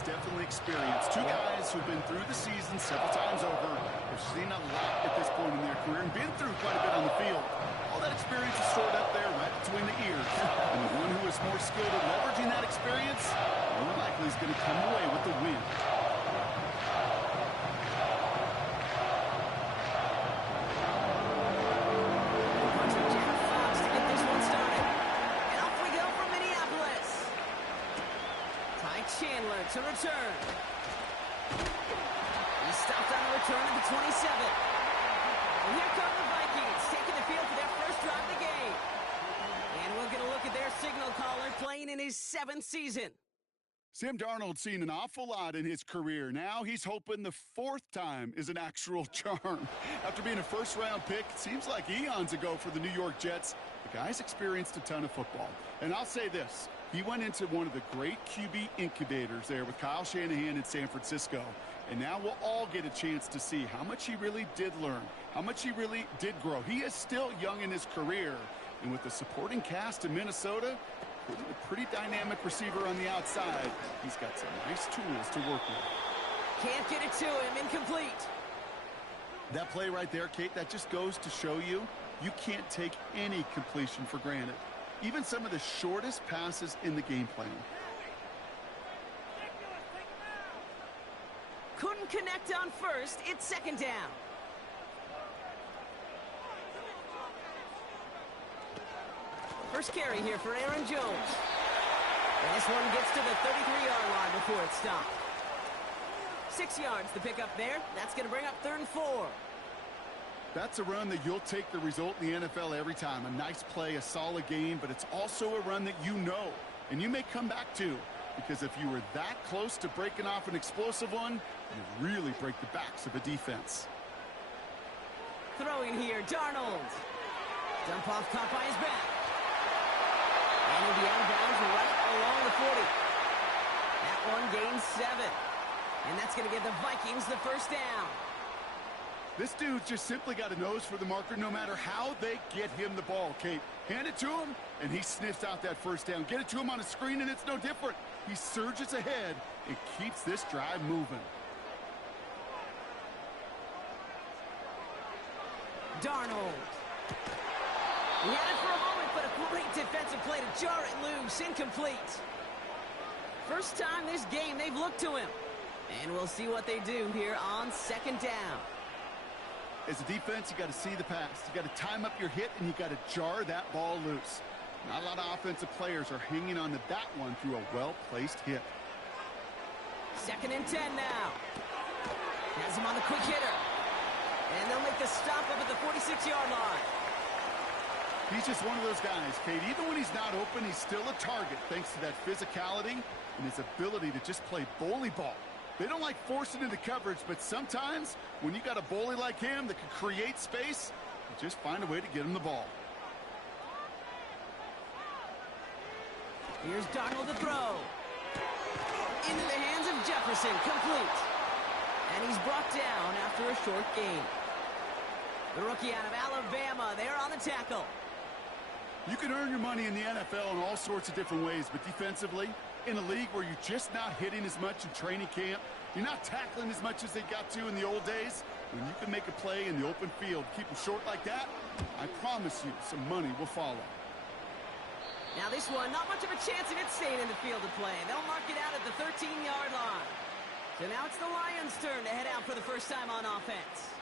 is definitely experienced. Two guys who've been through the season several times over. They've seen a lot at this point in their career and been through quite a bit on the field. All that experience is stored up there right between the ears. And the one who is more skilled at leveraging that experience, more likely is going to come away with the win. To return. He stopped on the return at the 27. And here come the Vikings, taking the field for their first drive of the game. And we'll get a look at their signal caller playing in his 7th season. Sam Darnold's seen an awful lot in his career. Now he's hoping the 4th time is an actual charm. After being a first-round pick, it seems like eons ago for the New York Jets. The guy's experienced a ton of football. And I'll say this. He went into one of the great QB incubators there with Kyle Shanahan in San Francisco. And now we'll all get a chance to see how much he really did learn, how much he really did grow. He is still young in his career. And with the supporting cast in Minnesota, including a pretty dynamic receiver on the outside, he's got some nice tools to work with. Can't get it to him. Incomplete. That play right there, Kate, that just goes to show you, you can't take any completion for granted. Even some of the shortest passes in the game plan. Couldn't connect on first. It's 2nd down. First carry here for Aaron Jones. And this one gets to the 33-yard line before it stopped. 6 yards to pick up there. That's going to bring up 3rd and 4. That's a run that you'll take the result in the NFL every time. A nice play, a solid game, but it's also a run that you know, and you may come back to, because if you were that close to breaking off an explosive one, you really break the backs of a defense. Throwing here, Darnold. Dump off caught by his back. And he'll be out of bounds right along the 40. That one gains 7. And that's going to give the Vikings the first down. This dude's just simply got a nose for the marker no matter how they get him the ball, Kate. Hand it to him, and he sniffs out that first down. Get it to him on a screen, and it's no different. He surges ahead and keeps this drive moving. Darnold. He had it for a moment, but a great defensive play to jar it loose. Incomplete. First time this game they've looked to him. And we'll see what they do here on 2nd down. As a defense, you got to see the pass. You got to time up your hit, and you got to jar that ball loose. Not a lot of offensive players are hanging on to that one through a well-placed hit. 2nd and 10 now. Has him on the quick hitter. And they'll make the stop up at the 46-yard line. He's just one of those guys, Kate. Even when he's not open, he's still a target thanks to that physicality and his ability to just play bully ball. They don't like forcing into coverage, but sometimes when you got a bully like him that can create space, you just find a way to get him the ball. Here's Darnold to throw. Into the hands of Jefferson, complete. And he's brought down after a short gain. The rookie out of Alabama, there on the tackle. You can earn your money in the NFL in all sorts of different ways, but defensively, in a league where you're just not hitting as much in training camp, you're not tackling as much as they got to in the old days, when you can make a play in the open field, keep them short like that, I promise you some money will follow. Now this one, not much of a chance of it staying in the field of play. They'll mark it out at the 13-yard line. So now it's the Lions' turn to head out for the first time on offense.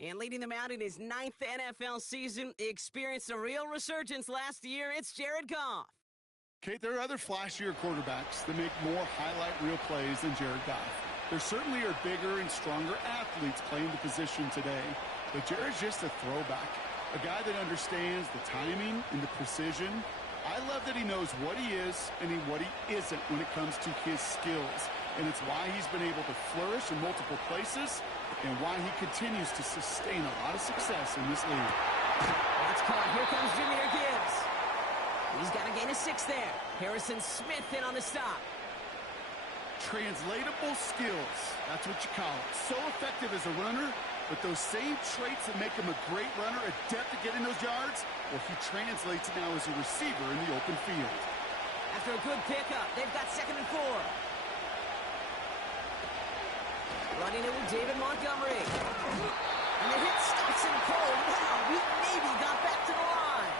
And leading them out in his 9th NFL season, he experienced a real resurgence last year. It's Jared Goff. Kate, there are other flashier quarterbacks that make more highlight reel plays than Jared Goff. There certainly are bigger and stronger athletes playing the position today, but Jared's just a throwback, a guy that understands the timing and the precision. I love that he knows what he is and what he isn't when it comes to his skills, and it's why he's been able to flourish in multiple places and why he continues to sustain a lot of success in this league. That's caught. Here comes Jahmyr Gibbs. He's got a gain of 6 there. Harrison Smith in on the stop. Translatable skills, that's what you call it. So effective as a runner, but those same traits that make him a great runner, adept at getting those yards, well, he translates it now as a receiver in the open field. After a good pickup, they've got 2nd and 4. Running it with David Montgomery. And the hit stops him cold. Wow, he maybe got back to the line.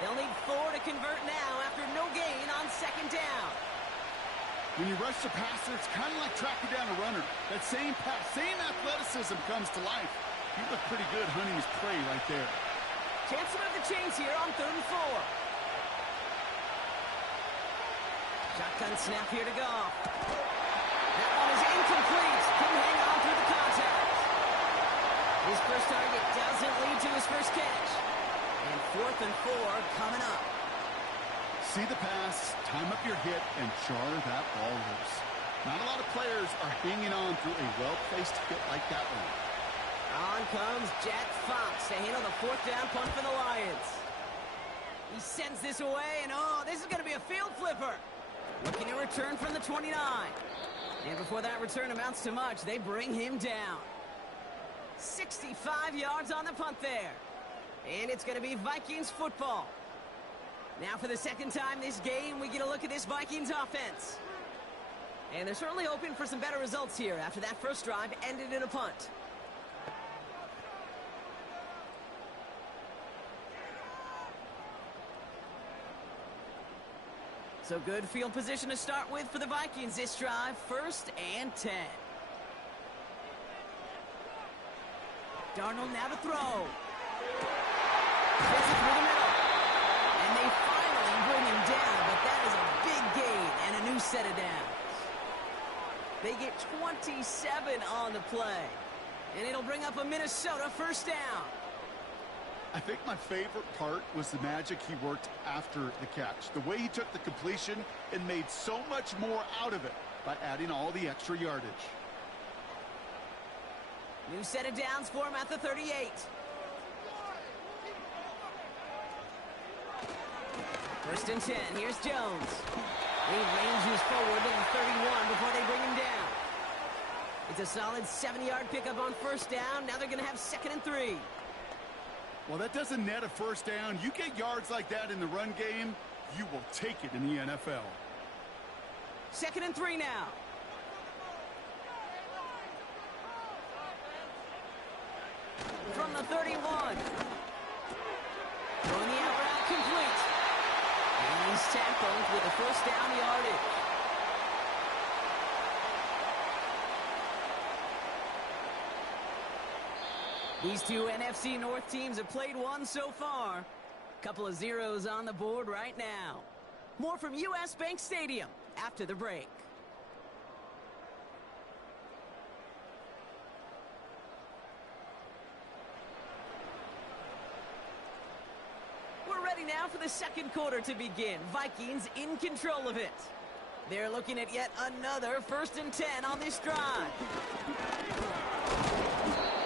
They'll need 4 to convert now after no gain on second down. When you rush the passer, it's kind of like tracking down a runner. That same pass, same athleticism comes to life. He looked pretty good hunting his prey right there. Chance to move the chains here on 3rd and 4. Shotgun snap here to go. That one is incomplete. Couldn't hang on through the contact. His first target doesn't lead to his first catch. And 4th and 4 coming up. See the pass, time up your hit, and jar that ball loose. Not a lot of players are hanging on through a well-placed hit like that one. On comes Jack Fox to handle the 4th down punt for the Lions. He sends this away, and oh, this is going to be a field flipper. Looking to return from the 29. And before that return amounts to much, they bring him down. 65 yards on the punt there. And it's going to be Vikings football. Now for the second time this game, we get a look at this Vikings offense. And they're certainly hoping for some better results here after that first drive ended in a punt. So good field position to start with for the Vikings this drive, 1st and 10. Darnold now to throw. Gets it through the middle. And they finally bring him down, but that is a big gain and a new set of downs. They get 27 on the play. And it'll bring up a Minnesota first down. I think my favorite part was the magic he worked after the catch. The way he took the completion and made so much more out of it by adding all the extra yardage. New set of downs for him at the 38. First and 10. Here's Jones. He ranges forward to the 31 before they bring him down. It's a solid 70-yard pickup on first down. Now they're going to have 2nd and 3. Well, that doesn't net a first down. You get yards like that in the run game, you will take it in the NFL. 2nd and 3 now. From the 31. Throwing the out route complete. And he's tackled with a first down yardage. These two NFC North teams have played one so far. Couple of zeros on the board right now. More from US Bank Stadium after the break. We're ready now for the second quarter to begin. Vikings in control of it. They're looking at yet another 1st and 10 on this drive.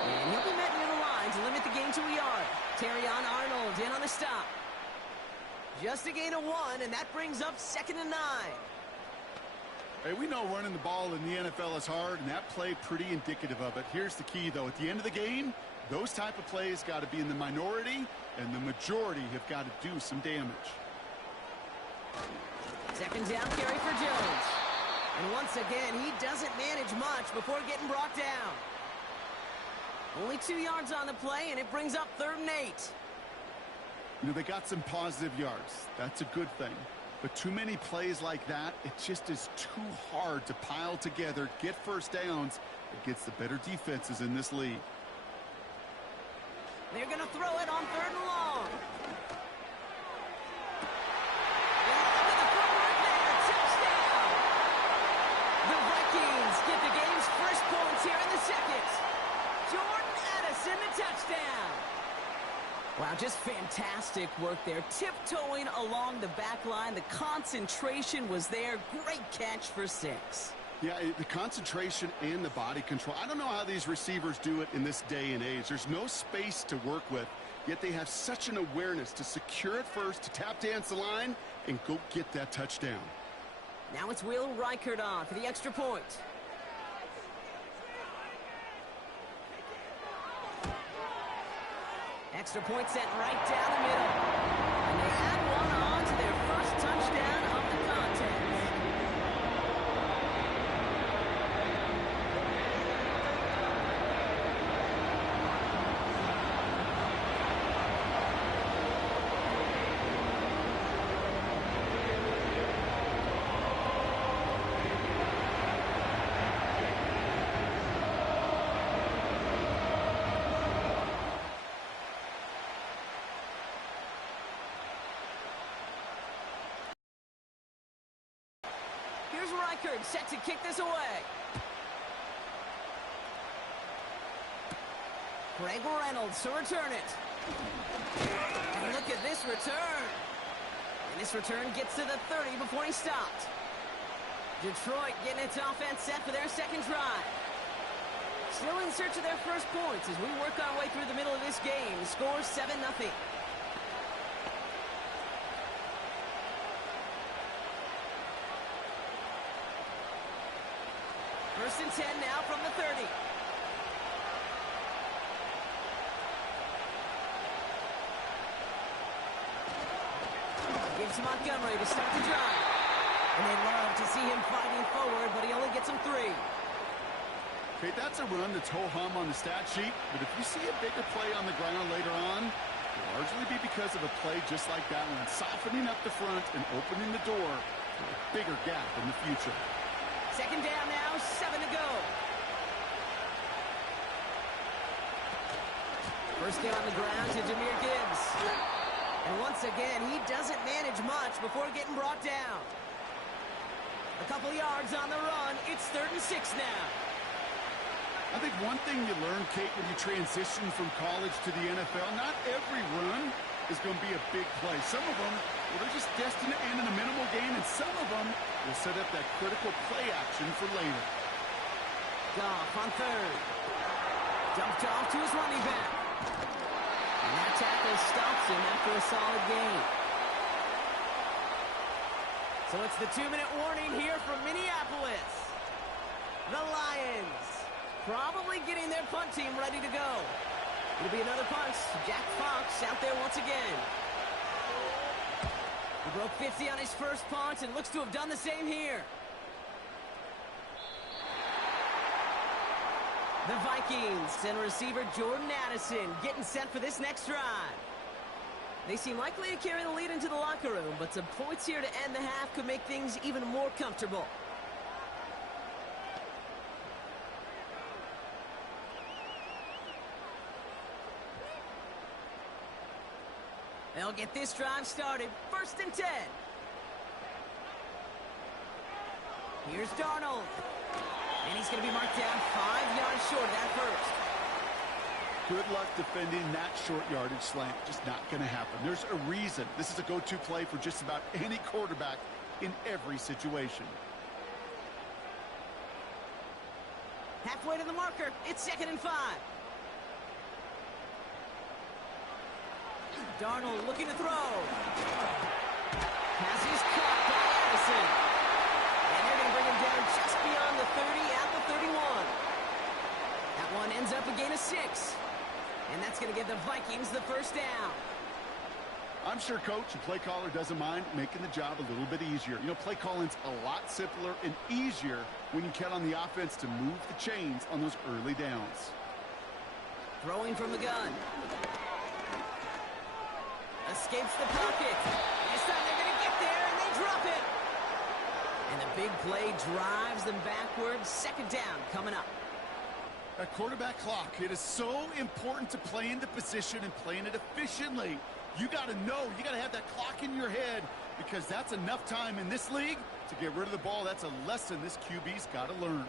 And he'll be met near the line to limit the gain to a yard. Terrion Arnold in on the stop. Just a gain of 1, and that brings up 2nd and 9. Hey, we know running the ball in the NFL is hard, and that play pretty indicative of it. Here's the key, though. At the end of the game, those type of plays got to be in the minority, and the majority have got to do some damage. 2nd down carry for Jones. And once again, he doesn't manage much before getting brought down. Only 2 yards on the play, and it brings up 3rd and 8. You know, they got some positive yards. That's a good thing. But too many plays like that, it just is too hard to pile together, get first downs against the better defenses in this league. They're going to throw it on 3rd and long. The Vikings get the game's first points here in the second. Jordan Addison, the touchdown. Wow, just fantastic work there. Tiptoeing along the back line. The concentration was there. Great catch for 6. Yeah, the concentration and the body control. I don't know how these receivers do it in this day and age. There's no space to work with, yet they have such an awareness to secure it first, to tap dance the line, and go get that touchdown. Now it's Will Reichert on for the extra point. Extra point set right down the middle. And they add one on to their first touchdown of the contest. Here's Reichard, set to kick this away. Greg Reynolds to return it. And look at this return. And this return gets to the 30 before he stopped. Detroit getting its offense set for their second drive. Still in search of their first points as we work our way through the middle of this game. The score is 7-0. First and 10 now from the 30. Gives to Montgomery to start the drive. And they love to see him fighting forward, but he only gets him 3. Okay, that's a run that's ho-hum on the stat sheet, but if you see a bigger play on the ground later on, it'll largely be because of a play just like that one, softening up the front and opening the door for a bigger gap in the future. Second down now, 7 to go. First down on the ground to Jahmyr Gibbs. And once again, he doesn't manage much before getting brought down. A couple yards on the run. It's 3rd and 6 now. I think one thing you learn, Kate, when you transition from college to the NFL, not every run is going to be a big play. Some of them, well, they're just destined to end in a minimal gain, and some of them will set up that critical play action for later. Goff on 3rd. Dumped off to his running back. And that tackle stops him after a solid gain. So it's the 2-minute warning here from Minneapolis. The Lions probably getting their punt team ready to go. It'll be another punt. Jack Fox out there once again. He broke 50 on his first punt and looks to have done the same here. The Vikings and receiver Jordan Addison getting set for this next drive. They seem likely to carry the lead into the locker room, but some points here to end the half could make things even more comfortable. They'll get this drive started. 1st and 10. Here's Darnold. And he's going to be marked down 5 yards short of that first. Good luck defending that short yardage slant. Just not going to happen. There's a reason. This is a go-to play for just about any quarterback in every situation. Halfway to the marker. It's 2nd and 5. Darnold looking to throw. Pass is caught by Addison. And they're going to bring him down just beyond the 30 at the 31. That one ends up a gain of 6. And that's going to give the Vikings the first down. I'm sure coach and play caller doesn't mind making the job a little bit easier. You know, play calling's a lot simpler and easier when you count on the offense to move the chains on those early downs. Throwing from the gun. Escapes the pocket. This time they're going to get there, and they drop it. And the big play drives them backwards. 2nd down coming up. That quarterback clock, it is so important to play into position and playing it efficiently. You got to know, you got to have that clock in your head because that's enough time in this league to get rid of the ball. That's a lesson this QB's got to learn.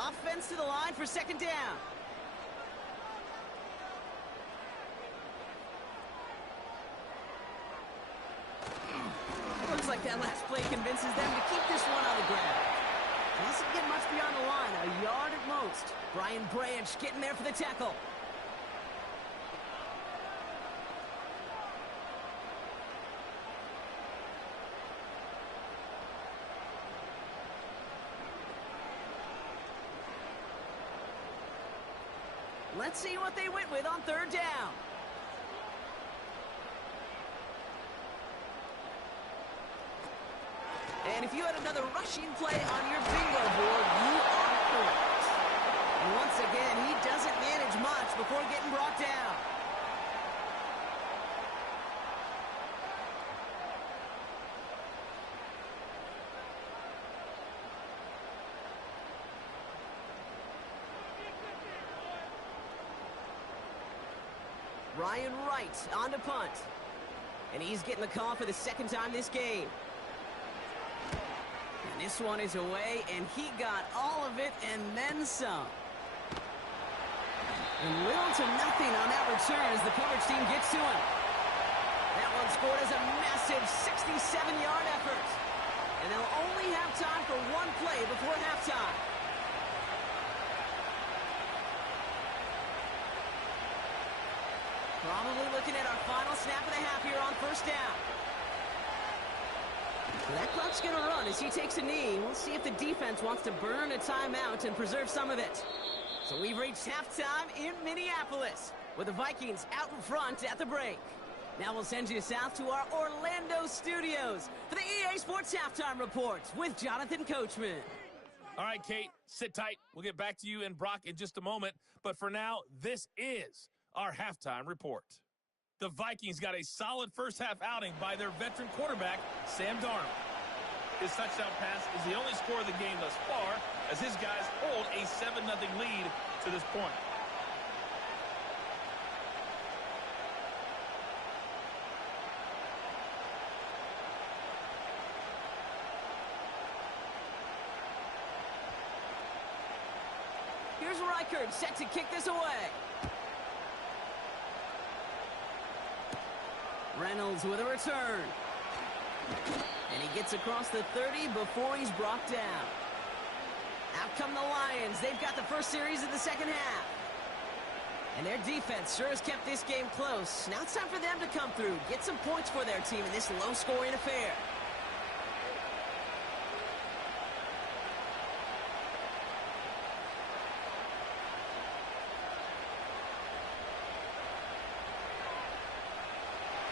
Offense to the line for 2nd down. Looks like that last play convinces them to keep this one on the ground. Doesn't get much beyond the line, a yard at most. Brian Branch getting there for the tackle. Let's see what they went with on 3rd down. And if you had another rushing play on your bingo board, you are correct. And once again, he doesn't manage much before getting brought down. Ryan Wright on to punt. And he's getting the call for the second time this game. And this one is away, and he got all of it and then some. And little to nothing on that return as the coverage team gets to him. That one scored as a massive 67-yard effort. And they'll only have time for one play before halftime. Probably looking at our final snap of the half here on first down. So that clock's going to run as he takes a knee. We'll see if the defense wants to burn a timeout and preserve some of it. So we've reached halftime in Minneapolis with the Vikings out in front at the break. Now we'll send you south to our Orlando studios for the EA Sports Halftime Report with Jonathan Coachman. All right, Kate, sit tight. We'll get back to you and Brock in just a moment. But for now, this is our halftime report. The Vikings got a solid first-half outing by their veteran quarterback, Sam Darnold. His touchdown pass is the only score of the game thus far, as his guys hold a 7-0 lead to this point. Here's Reichard set to kick this away. Reynolds with a return. And he gets across the 30 before he's brought down. Out come the Lions. They've got the first series of the second half. And their defense sure has kept this game close. Now it's time for them to come through, get some points for their team in this low-scoring affair.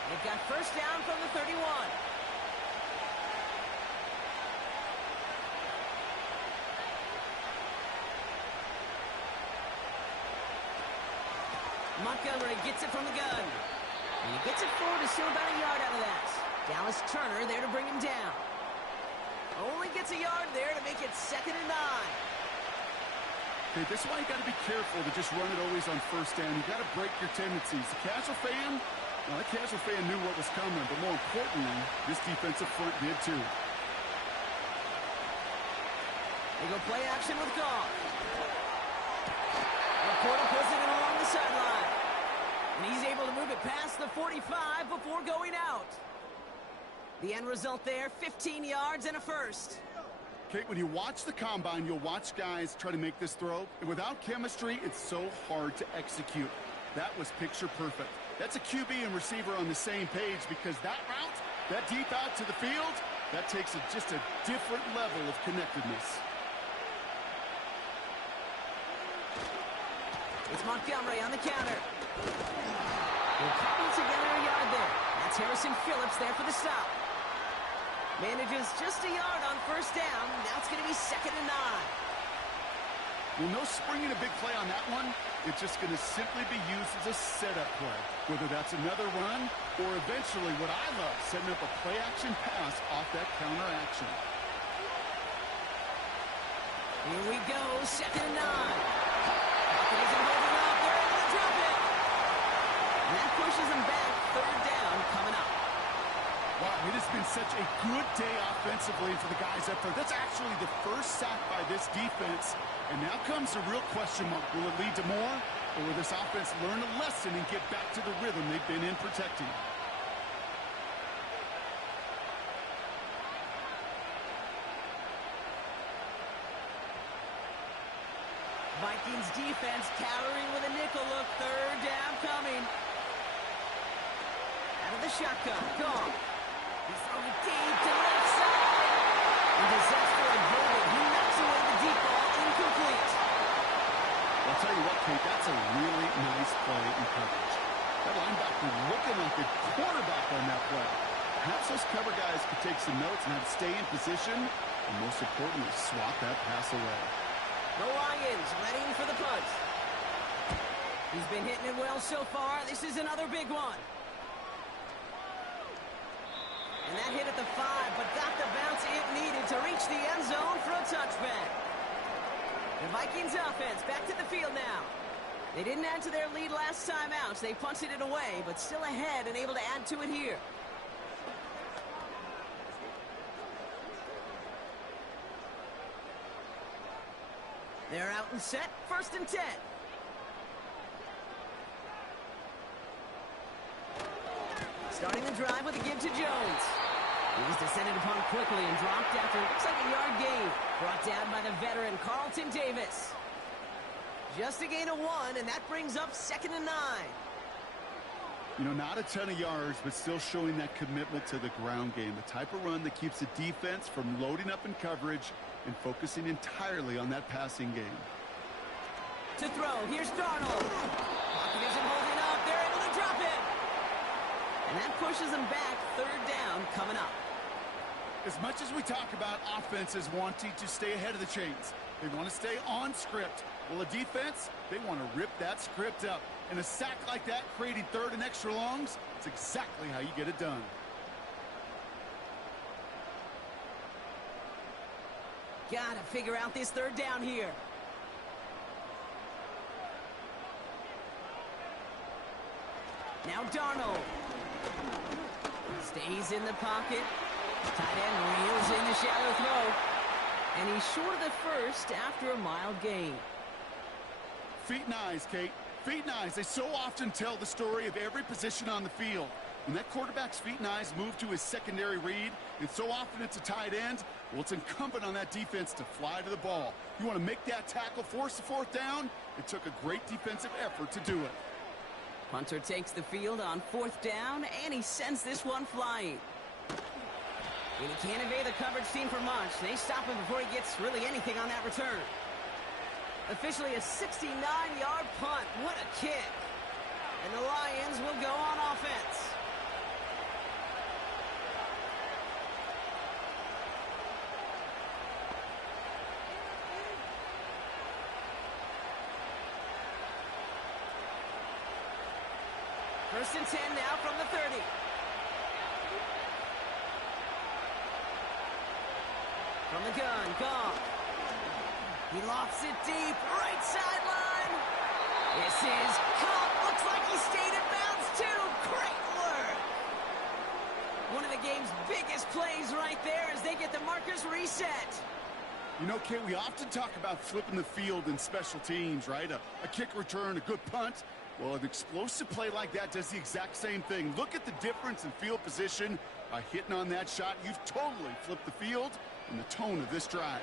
They've got first down from the 31. Montgomery gets it from the gun. And he gets it forward to still about a yard out of that. Dallas Turner there to bring him down. Only gets a yard there to make it 2nd and 9. Okay, this is why you got to be careful to just run it always on first down. You got to break your tendencies. The casual fan, well, that casual fan knew what was coming, but more importantly, this defensive front did too. They go play action with Goff. Laporta puts it in along the sideline. And he's able to move it past the 45 before going out. The end result there, 15 yards and a first. Kate, when you watch the combine, you'll watch guys try to make this throw. And without chemistry, it's so hard to execute. That was picture perfect. That's a QB and receiver on the same page because that route, that deep out to the field, that takes just a different level of connectedness. It's Montgomery on the counter. They're cutting together a yard there. That's Harrison Phillips there for the stop. Manages just a yard on first down. Now it's going to be 2nd and 9. Well, no springing a big play on that one. It's just going to simply be used as a setup play. Whether that's another run or eventually what I love, setting up a play-action pass off that counter action. Here we go, 2nd and 9. Isn't holding up. They're able to drop it. And that pushes them back. 3rd down coming up. Wow, it has been such a good day offensively for the guys up there. That's actually the first sack by this defense. And now comes the real question mark. Will it lead to more? Or will this offense learn a lesson and get back to the rhythm they've been in protecting? Vikings defense countering with a nickel look. 3rd down coming. Out of the shotgun. Goff. He's throwing deep to the left side. And disaster averted. He knocks away the deep ball. Incomplete. I'll tell you what, Kate, that's a really nice play in coverage. That linebacker looking like a quarterback on that play. Perhaps those cover guys could take some notes and how to stay in position. And most importantly, swat that pass away. The Lions ready for the punt. He's been hitting it well so far. This is another big one. And that hit at the 5, but got the bounce it needed to reach the end zone for a touchback. The Vikings offense back to the field now. They didn't add to their lead last time out, so they punted it away, but still ahead and able to add to it here. They're out and set, 1st and 10. Starting the drive with a give to Jones. He was descended upon quickly and dropped after it looks like a yard gain. Brought down by the veteran, Carlton Davis. Just a gain of 1, and that brings up 2nd and 9. You know, not a ton of yards, but still showing that commitment to the ground game. The type of run that keeps the defense from loading up in coverage and focusing entirely on that passing game. To throw, here's Darnold. Pocket isn't holding up. They're able to drop it. And that pushes them back. 3rd down coming up. As much as we talk about offenses wanting to stay ahead of the chains, they want to stay on script. Well, a defense, they want to rip that script up. And a sack like that, creating 3rd and extra longs, it's exactly how you get it done. Gotta figure out this 3rd down here. Now Darnold. Stays in the pocket. Tight end reels in the shallow throw. And he's short of the 1st after a mild gain. Feet and eyes, Kate. Feet and eyes. They so often tell the story of every position on the field. When that quarterback's feet and eyes move to his secondary read, and so often it's a tight end, well, it's incumbent on that defense to fly to the ball. You want to make that tackle, force the 4th down? It took a great defensive effort to do it. Hunter takes the field on 4th down, and he sends this one flying. And he can't evade the coverage team for much. They stop him before he gets really anything on that return. Officially a 69-yard punt. What a kick. And the Lions will go on offense. First and 10 now from the 30. From the gun, Goff. He lofts it deep, right sideline. This is caught. Looks like he stayed in bounds too. Great work. One of the game's biggest plays right there as they get the markers reset. You know, Kate, we often talk about flipping the field in special teams, right? A kick return, a good punt. Well, an explosive play like that does the exact same thing. Look at the difference in field position. By hitting on that shot, you've totally flipped the field and the tone of this drive.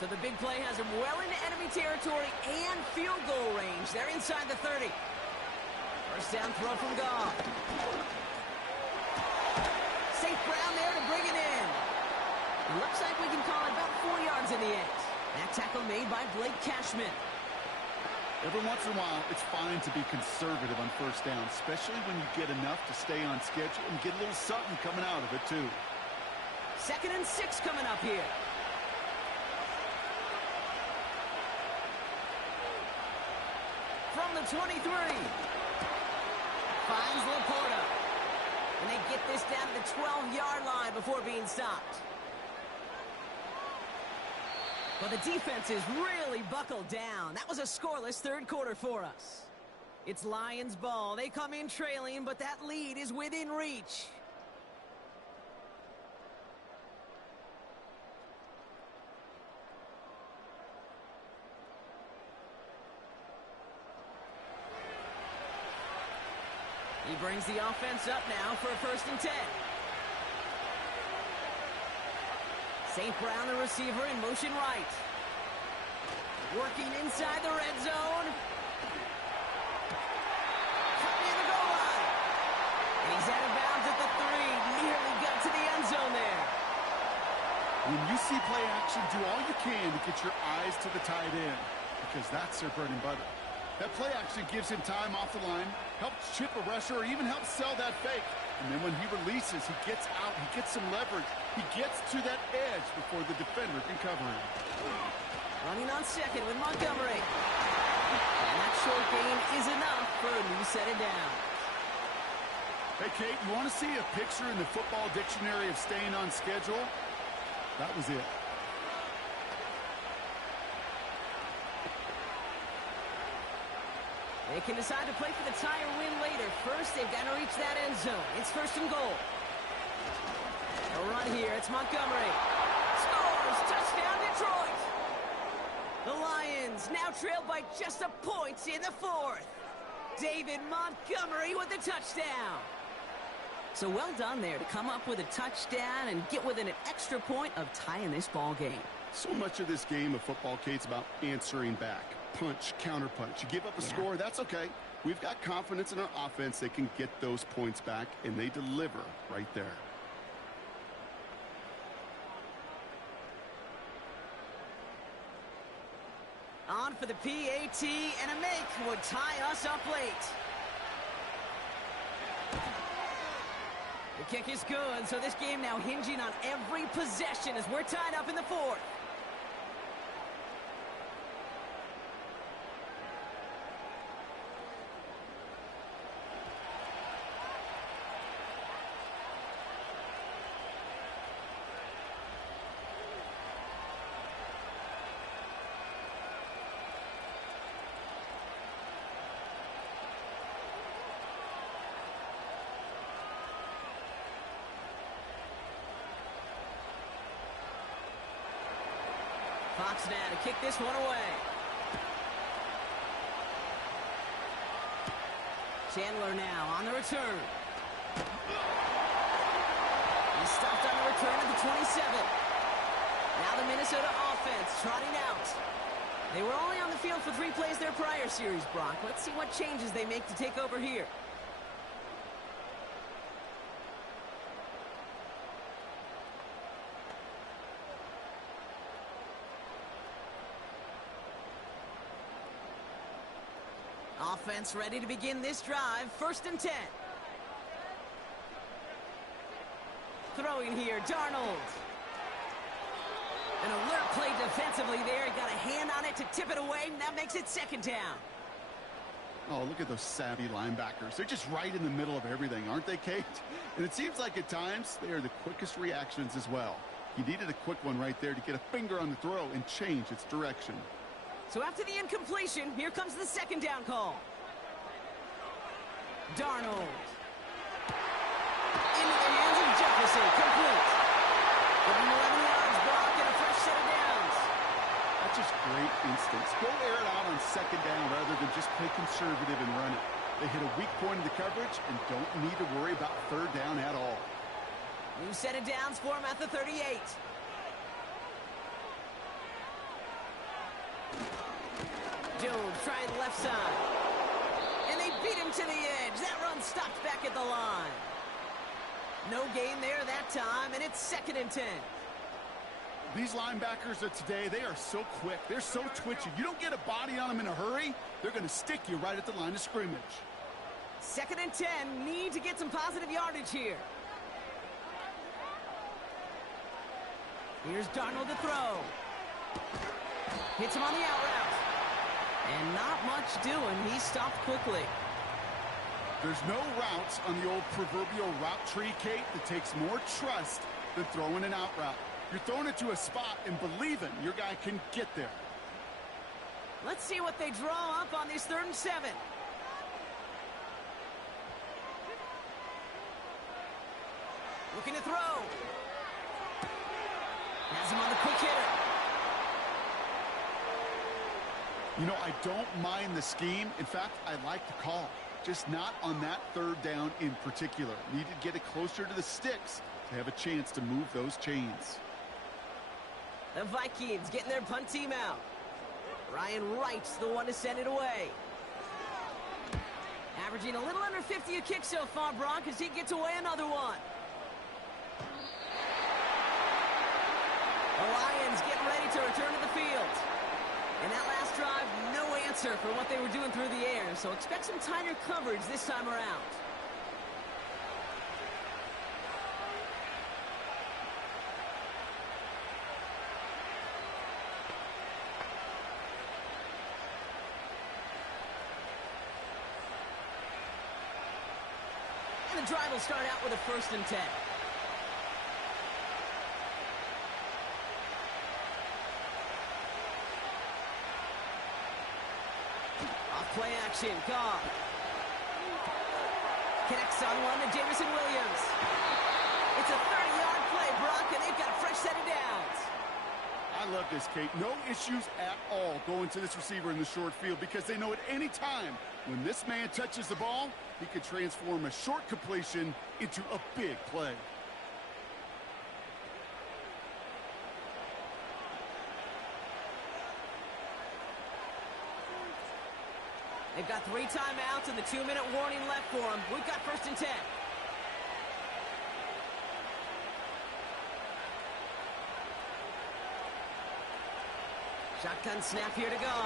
So the big play has him well into enemy territory and field goal range. They're inside the 30. First down throw from Goff. St. Brown there to bring it in. It looks like we can call it about 4 yards in the end. That tackle made by Blake Cashman. Every once in a while, it's fine to be conservative on 1st down, especially when you get enough to stay on schedule and get a little something coming out of it, too. 2nd and 6 coming up here. From the 23. Finds Laporta. And they get this down to the 12-yard line before being stopped. But the defense is really buckled down. That was a scoreless 3rd quarter for us. It's Lions ball. They come in trailing, but that lead is within reach. He brings the offense up now for a 1st and 10. St. Brown, the receiver, in motion right. Working inside the red zone. Cut near the goal line. And he's out of bounds at the 3. Nearly got to the end zone there. When you see play action, do all you can to get your eyes to the tight end, because that's their bread and butter. That play action gives him time off the line, helps chip a rusher, or even helps sell that fake. And then when he releases, he gets out, he gets some leverage. He gets to that edge before the defender can cover him. Running on 2nd with Montgomery. And that short gain is enough for a new set of downs. Hey, Kate, you want to see a picture in the football dictionary of staying on schedule? That was it. They can decide to play for the tie or win later. First, they've got to reach that end zone. It's first and goal. A run here. It's Montgomery. Scores! Touchdown, Detroit! The Lions now trail by just a point in the fourth. David Montgomery with the touchdown. So well done there to come up with a touchdown and get within an extra point of tying this ball game. So much of this game of football, Kate's about answering back. Punch, counterpunch. You give up a score, that's okay. We've got confidence in our offense. They can get those points back, and they deliver right there. On for the PAT, and a make would tie us up late. The kick is good, so this game now hinging on every possession as we're tied up in the fourth. Fox now to kick this one away. Chandler now on the return. He's stopped on the return at the 27. Now the Minnesota offense trotting out. They were only on the field for 3 plays their prior series, Brock. Let's see what changes they make to take over here. Offense ready to begin this drive. First and 10. Throwing here, Darnold. An alert play defensively there. He got a hand on it to tip it away, and that makes it second down. Oh, look at those savvy linebackers. They're just right in the middle of everything, aren't they, Kate? And it seems like at times they are the quickest reactions as well. He needed a quick one right there to get a finger on the throw and change its direction. So after the incompletion, here comes the second down call. Darnold. Into the hands of Jefferson. Complete. Give him 11 yards, Brock, and a fresh set of downs. That's just great instincts. Go air it out on second down rather than just play conservative and run it. They hit a weak point in the coverage and don't need to worry about third down at all. New set of downs for him at the 38. Jones trying the left side. And they beat him to the edge. That run stopped back at the line. No gain there that time, and it's second and 10. These linebackers of today, they are so quick. They're so twitchy. You don't get a body on them in a hurry, they're going to stick you right at the line of scrimmage. Second and 10. Need to get some positive yardage here. Here's Darnold to throw. Hits him on the out route. And not much doing. He stopped quickly. There's no routes on the old proverbial route tree, Kate, that takes more trust than throwing an out route. You're throwing it to a spot and believing your guy can get there. Let's see what they draw up on this 3rd and 7. Looking to throw. Has him on the quick hitter. You know, I don't mind the scheme. In fact, I like the call. Just not on that third down in particular. Need to get it closer to the sticks to have a chance to move those chains. The Vikings getting their punt team out. Ryan Wright's the one to send it away. Averaging a little under 50 a kick so far, Brock, as he gets away another one. The Lions getting ready to return to the field. In that last drive, no answer for what they were doing through the air, so expect some tighter coverage this time around. And the drive will start out with a 1st and 10. Play action. Goff. Connects on one to Jameson Williams. It's a 30-yard play, Brock, and they've got a fresh set of downs. I love this, Kate. No issues at all going to this receiver in the short field because they know at any time when this man touches the ball, he could transform a short completion into a big play. They've got 3 timeouts and the 2-minute warning left for them. We've got 1st and 10. Shotgun snap here to go.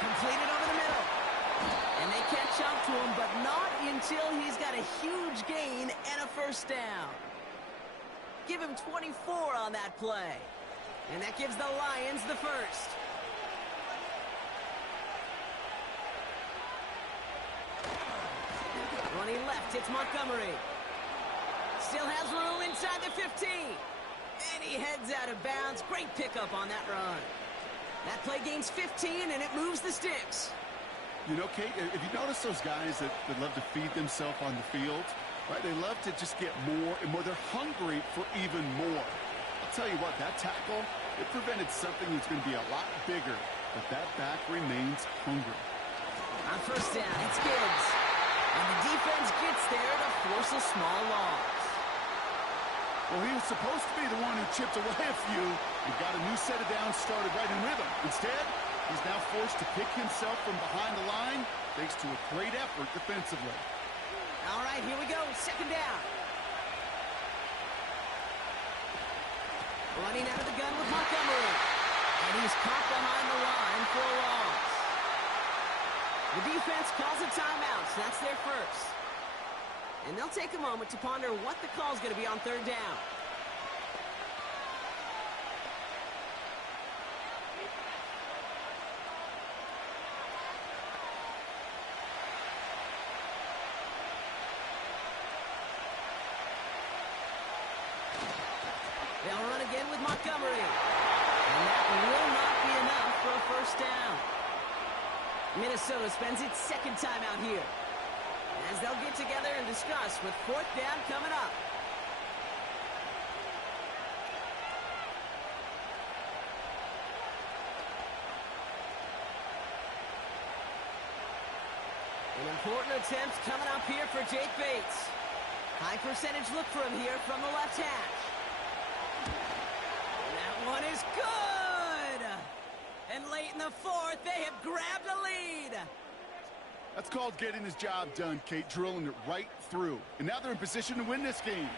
Completed over the middle. And they catch up to him, but not until he's got a huge gain and a 1st down. Give him 24 on that play. And that gives the Lions the 1st. Running left, it's Montgomery. Still has room inside the 15. And he heads out of bounds. Great pickup on that run. That play gains 15, and it moves the sticks. You know, Kate, if you notice those guys that love to feed themselves on the field, right? They love to just get more and more. They're hungry for even more. I'll tell you what, that tackle, it prevented something that's going to be a lot bigger. But that back remains hungry. On 1st down, it's Gibbs. And the defense gets there to force a small loss. Well, he was supposed to be the one who chipped away a few and got a new set of downs started right in rhythm. Instead, he's now forced to pick himself from behind the line thanks to a great effort defensively. All right, here we go. 2nd down. Running out of the gun with Montgomery. And he's caught behind the line for a loss. The defense calls a timeout, so that's their 1st. And they'll take a moment to ponder what the call is going to be on 3rd down. They'll run again with Montgomery. And that will not be enough for a 1st down. Minnesota spends its 2nd time out here as they'll get together and discuss with 4th down coming up. An important attempt coming up here for Jake Bates. High percentage look for him here from the left hash. And that one is good! And late in the 4th, they have grabbed a lead. That's called getting his job done, Kate, drilling it right through. And now they're in position to win this game.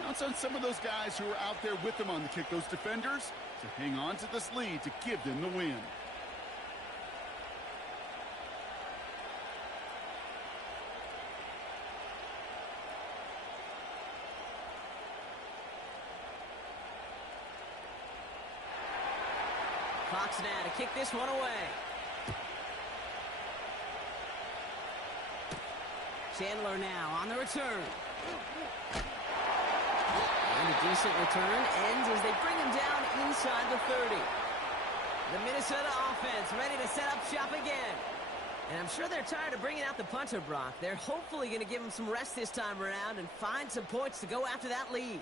Now it's on some of those guys who are out there with them on the kick, those defenders, to hang on to this lead to give them the win. Fox now to kick this one away. Chandler now on the return. And a decent return ends as they bring him down inside the 30. The Minnesota offense ready to set up shop again. And I'm sure they're tired of bringing out the punter, Brock. They're hopefully going to give him some rest this time around and find some points to go after that lead.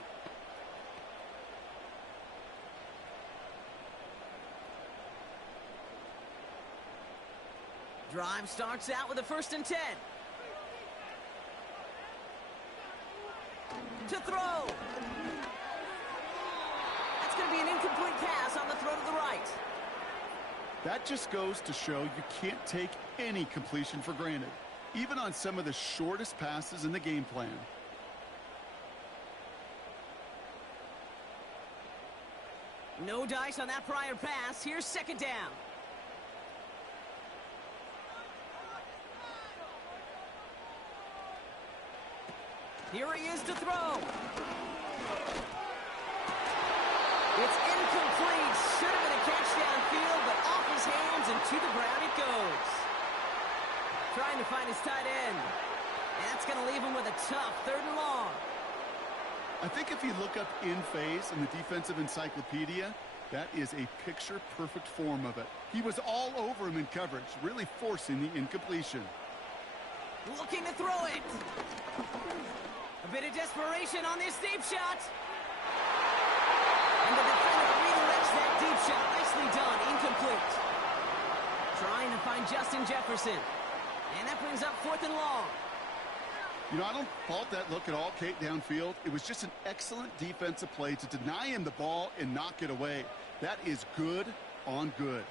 Drive starts out with a 1st and 10. To throw. That's going to be an incomplete pass on the throw to the right. That just goes to show you can't take any completion for granted, even on some of the shortest passes in the game plan. No dice on that prior pass. Here's 2nd down. Here he is to throw. It's incomplete. Should have been a catch downfield, but off his hands and to the ground it goes. Trying to find his tight end. And that's going to leave him with a tough 3rd and long. I think if you look up in phase in the defensive encyclopedia, That is a picture-perfect form of it. He was all over him in coverage, really forcing the incompletion. Looking to throw it. A bit of desperation on this deep shot. And the defender redirects that deep shot. Nicely done. Incomplete. Trying to find Justin Jefferson. And that brings up 4th and long. You know, I don't fault that look at all, Kate, downfield. It was just an excellent defensive play to deny him the ball and knock it away. That is good on good.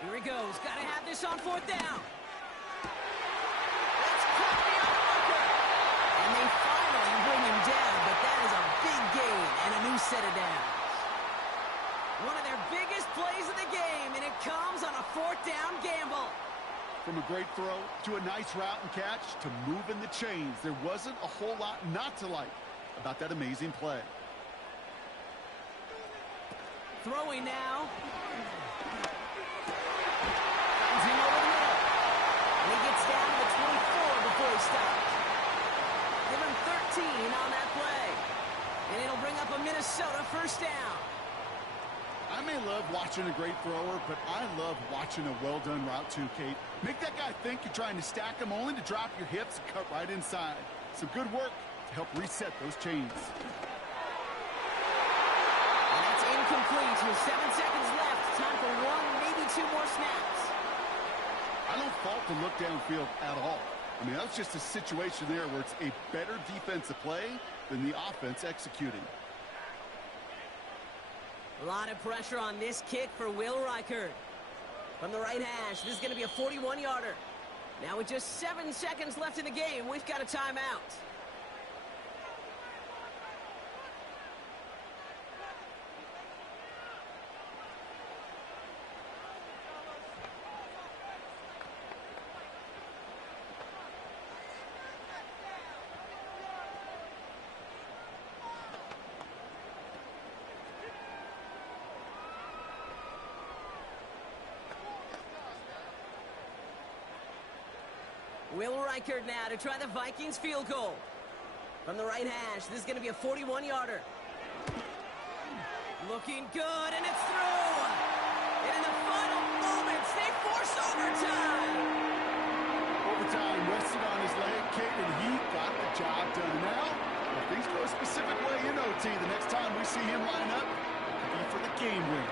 Here he goes. Got to have this on 4th down. Let's cut the marker. And they finally bring him down, but that is a big gain and a new set of downs. One of their biggest plays of the game, and it comes on a 4th down gamble. From a great throw to a nice route and catch to moving the chains, there wasn't a whole lot not to like about that amazing play. Throwing now. Finds him over the middle. And he gets down to the 24 before he stops. Give him 13 on that play. And it'll bring up a Minnesota 1st down. I may love watching a great thrower, but I love watching a well-done route too, Kate. Make that guy think you're trying to stack him only to drop your hips and cut right inside. Some good work to help reset those chains. And that's incomplete with 7 seconds left. Time for 1, maybe 2 more snaps. I don't fault the look downfield at all. I mean, that's just a situation there where it's a better defensive play than the offense executing. A lot of pressure on this kick for Will Reichert. From the right hash, this is going to be a 41-yarder. Now with just 7 seconds left in the game, we've got a timeout. Will Reichert now to try the Vikings field goal. From the right hash, this is going to be a 41-yarder. Looking good, and it's through. And in the final moments, they force overtime. Overtime rested on his leg, Kate, and he got the job done. Now, if things go a specific way in OT, the next time we see him line up, it could be for the game win.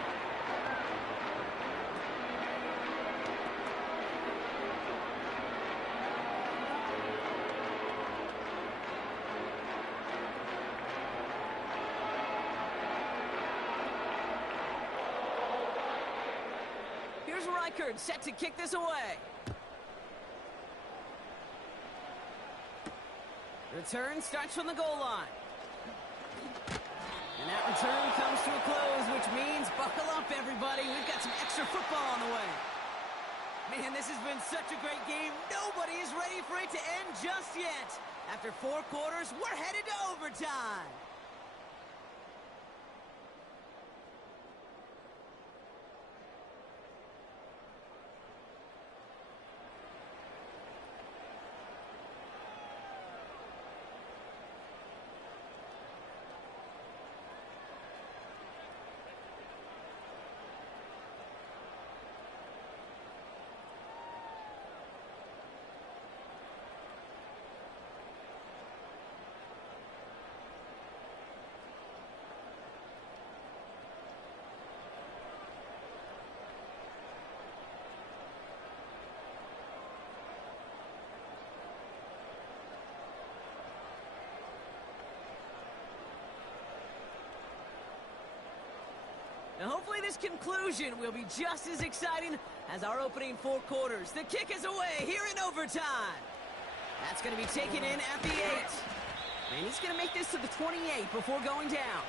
Reichert set to kick this away. Return starts from the goal line. And that return comes to a close, which means buckle up, everybody. We've got some extra football on the way. Man, this has been such a great game. Nobody is ready for it to end just yet. After 4 quarters, we're headed to overtime. Now hopefully this conclusion will be just as exciting as our opening 4 quarters. The kick is away here in overtime. That's going to be taken in at the 8. And he's going to make this to the 28 before going down.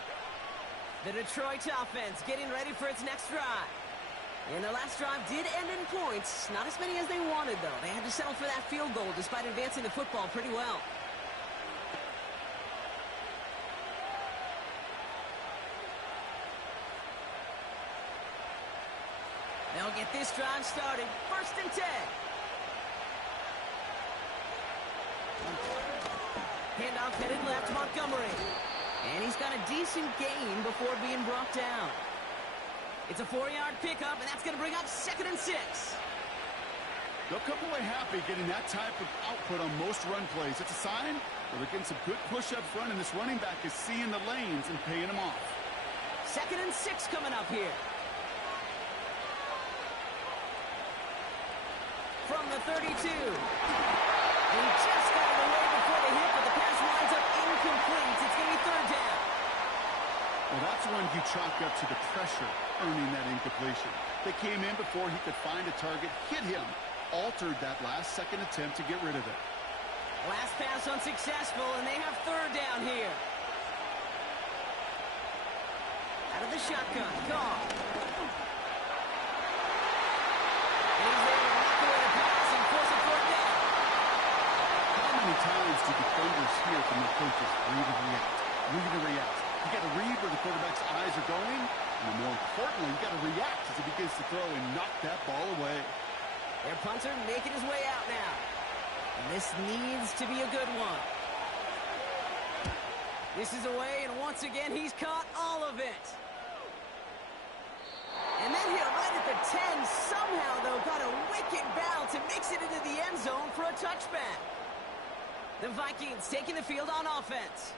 The Detroit offense getting ready for its next drive. And the last drive did end in points. Not as many as they wanted, though. They had to settle for that field goal despite advancing the football pretty well. They'll get this drive started. 1st and 10. Handoff handoff, headed left, Montgomery. And he's got a decent gain before being brought down. It's a 4-yard pickup, and that's going to bring up 2nd and 6. They'll come away happy getting that type of output on most run plays. It's a sign that they're getting some good push up front, and this running back is seeing the lanes and paying them off. 2nd and 6 coming up here. From the 32. And he just got it away before the hit, but the pass winds up incomplete. It's going to be 3rd down. Well, that's when you chalk up to the pressure earning that incompletion. They came in before he could find a target, hit him, altered that last-second attempt to get rid of it. Last pass unsuccessful, and they have 3rd down here. Out of the shotgun, gone. And he's able to knock away the pass and force a 4th down. How many times do defenders hear from their coaches, read and react, read and react? You got to read where the quarterback's eyes are going, and more importantly, you got to react as he begins to throw and knock that ball away. Their punter making his way out now. And this needs to be a good one. This is away, and once again, he's caught all of it. And then hit right at the 10. Somehow, though, got a wicked bounce and makes it into the end zone for a touchback. The Vikings taking the field on offense.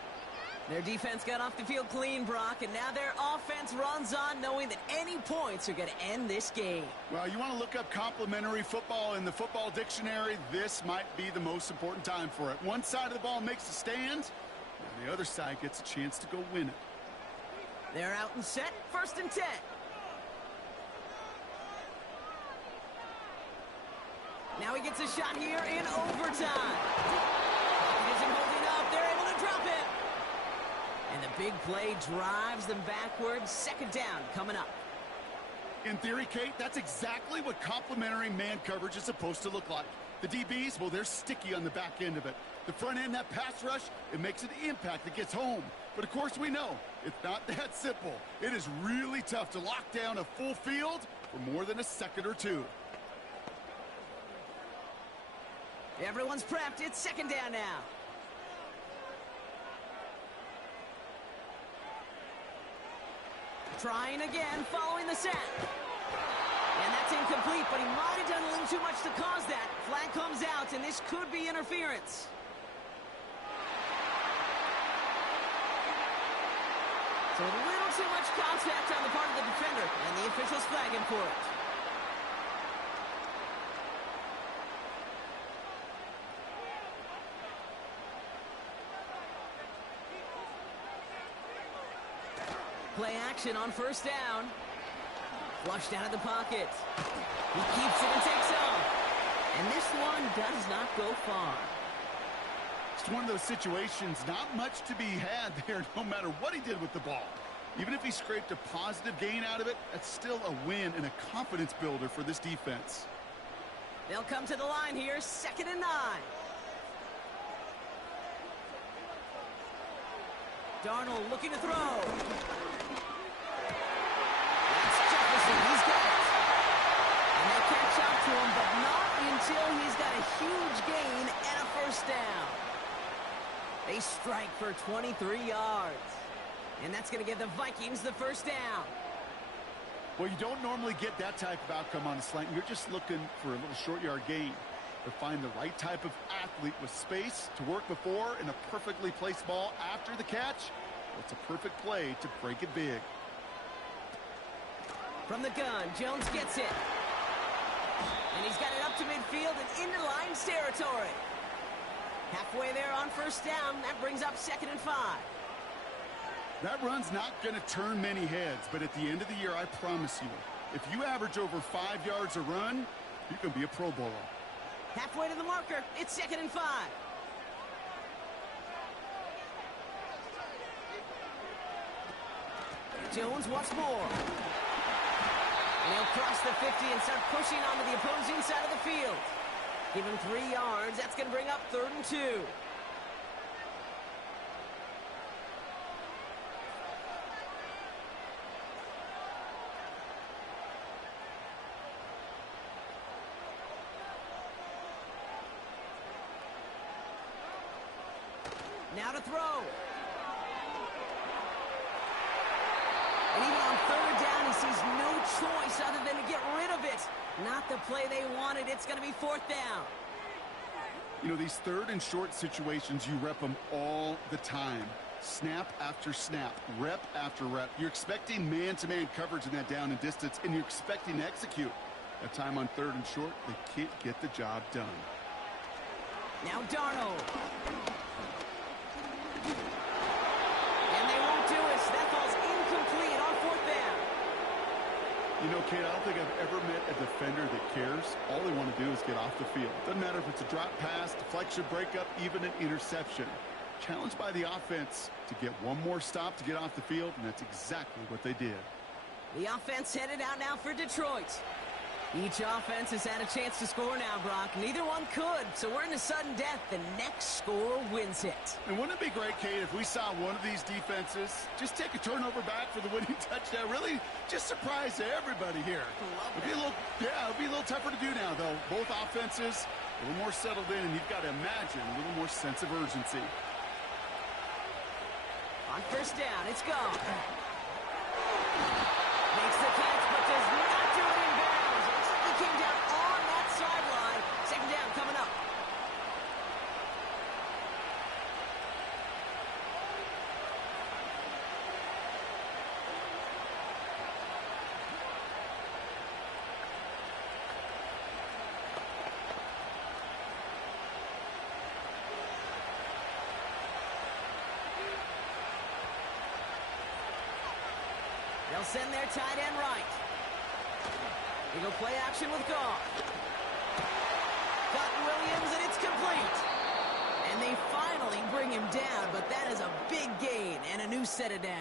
Their defense got off the field clean, Brock, and now their offense runs on knowing that any points are going to end this game. Well, you want to look up complimentary football in the football dictionary, this might be the most important time for it. One side of the ball makes a stand, and the other side gets a chance to go win it. They're out and set, 1st and 10. Now he gets a shot here in overtime. He isn't holding up, they're able to drop him. And the big play drives them backwards. 2nd down coming up. In theory, Kate, that's exactly what complimentary man coverage is supposed to look like. The DBs, well, they're sticky on the back end of it. The front end, that pass rush, it makes an impact that gets home. But, of course, we know it's not that simple. It is really tough to lock down a full field for more than a second or two. Everyone's prepped. It's 2nd down now. Trying again, following the sack. And that's incomplete, but he might have done a little too much to cause that. Flag comes out, and this could be interference. So a little too much contact on the part of the defender, and the officials flag him for it. Play action on 1st down. Flushed out of the pocket. He keeps it and takes off. And this one does not go far. It's one of those situations, not much to be had there no matter what he did with the ball. Even if he scraped a positive gain out of it, that's still a win and a confidence builder for this defense. They'll come to the line here, 2nd and 9. Darnold looking to throw. He's got it. And they catch up to him, but not until he's got a huge gain and a 1st down. They strike for 23 yards. And that's going to give the Vikings the 1st down. Well, you don't normally get that type of outcome on a slant. You're just looking for a little short yard gain. But find the right type of athlete with space to work before and a perfectly placed ball after the catch. Well, it's a perfect play to break it big. From the gun, Jones gets it. And he's got it up to midfield and into Lions territory. Halfway there on 1st down. That brings up 2nd and 5. That run's not going to turn many heads, but at the end of the year, I promise you, if you average over 5 yards a run, you can be a Pro Bowler. Halfway to the marker. It's 2nd and 5. Jones once more. And he'll cross the 50 and start pushing onto the opposing side of the field. Give him 3 yards. That's going to bring up 3rd and 2. Now to throw. And even on third down, he sees no choice other than to get rid of it. Not the play they wanted. It's going to be fourth down. You know, these third and short situations, you rep them all the time. Snap after snap, rep after rep. You're expecting man-to-man coverage in that down and distance, and you're expecting to execute. That time on third and short, they can't get the job done. Now Darnold. And they won't do it. That ball's incomplete on fourth down. You know, Kate, I don't think I've ever met a defender that cares. All they want to do is get off the field. Doesn't matter if it's a drop pass, deflection, breakup, even an interception. Challenged by the offense to get one more stop to get off the field, and that's exactly what they did. The offense headed out now for Detroit. Each offense has had a chance to score now, Brock. Neither one could, so we're in a sudden death. The next score wins it. And wouldn't it be great, Kate, if we saw one of these defenses just take a turnover back for the winning touchdown? Really just surprise everybody here. It'd be a little tougher to do now, though. Both offenses a little more settled in, and you've got to imagine a little more sense of urgency. On first down, it's gone. Makes the catch, but does not do it in bounds. Looks like he came down on that sideline. Second down coming up. They'll send their tight end right. They go play action with Goff. Got Williams, and it's complete. And they finally bring him down, but that is a big gain and a new set of downs.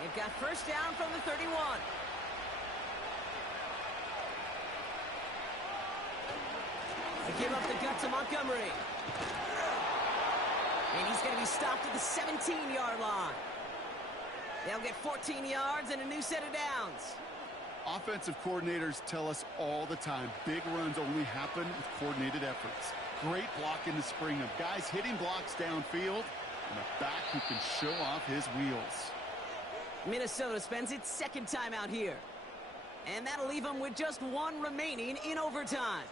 They've got first down from the 31. They give up the gut to Montgomery. And he's going to be stopped at the 17-yard line. They'll get 14 yards and a new set of downs. Offensive coordinators tell us all the time, big runs only happen with coordinated efforts. Great block in the spring of guys hitting blocks downfield and a back who can show off his wheels. Minnesota spends its second time out here. And that'll leave them with just one remaining in overtime.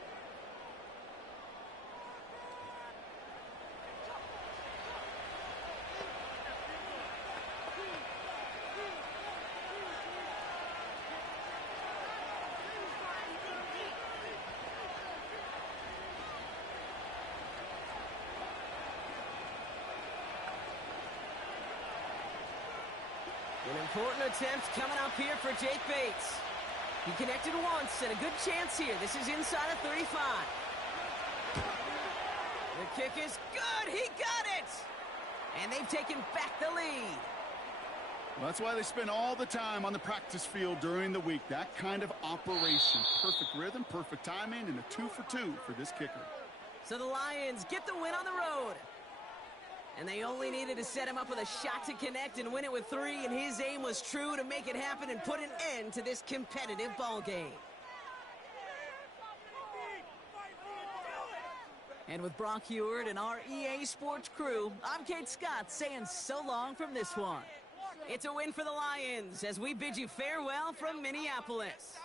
An important attempt coming up here for Jake Bates. He connected once and a good chance here. This is inside of 35. The kick is good. He got it. And they've taken back the lead. Well, that's why they spend all the time on the practice field during the week. That kind of operation. Perfect rhythm, perfect timing, and a 2 for 2 for this kicker. So the Lions get the win on the road. And they only needed to set him up with a shot to connect and win it with 3, and his aim was true to make it happen and put an end to this competitive ball game. And with Brock Heward and our EA Sports crew, I'm Kate Scott saying so long from this one. It's a win for the Lions as we bid you farewell from Minneapolis.